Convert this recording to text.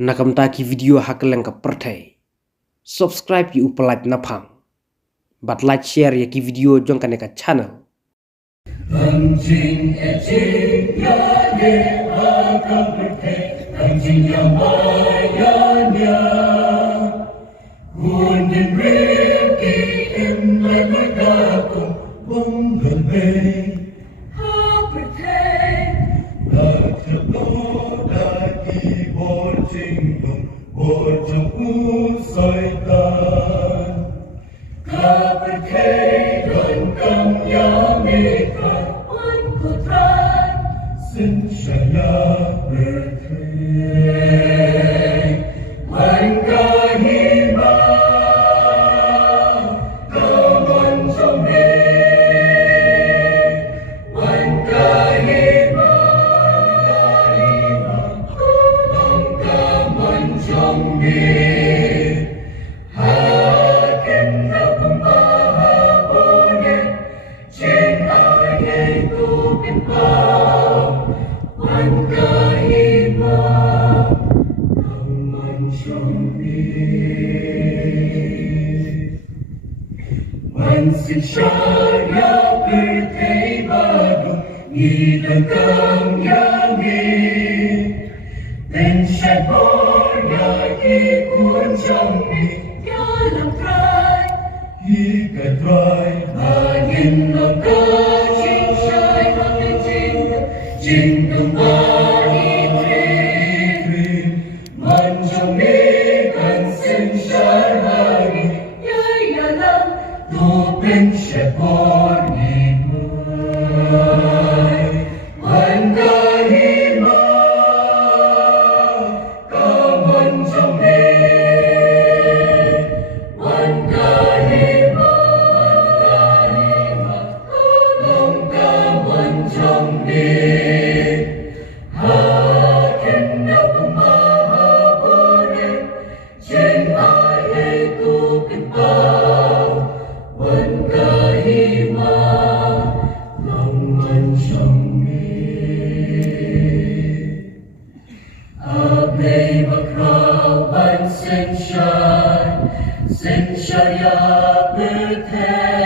Nakamta ki video hakalang ka perthai. Subscribe ki upalait na phang. But like share ya ki video jong kaneka channel. Anjing ejing ya ne akan perthai. Anjing yang mayanya. Undin reki imlagakum bunggalbay. Bojong usaitan Kaperkei don kamyamika Wan putran Sin syaya berkei Wan kahima Kawan jombe Wan kahima Hakim rabung mahabone Jin aye tu pimpau Wan kahima Aman syombi Wan sin syarya berkei badung Nidang kamyangi Ben syaibornya ikun jambi Yalam trai Ika trai Angin loka Jing syai Rata jing kembali Trim Menjambi Kan sen syai hari Ya yalam Tu ben syaibornya Wan kahima Sen şaya bete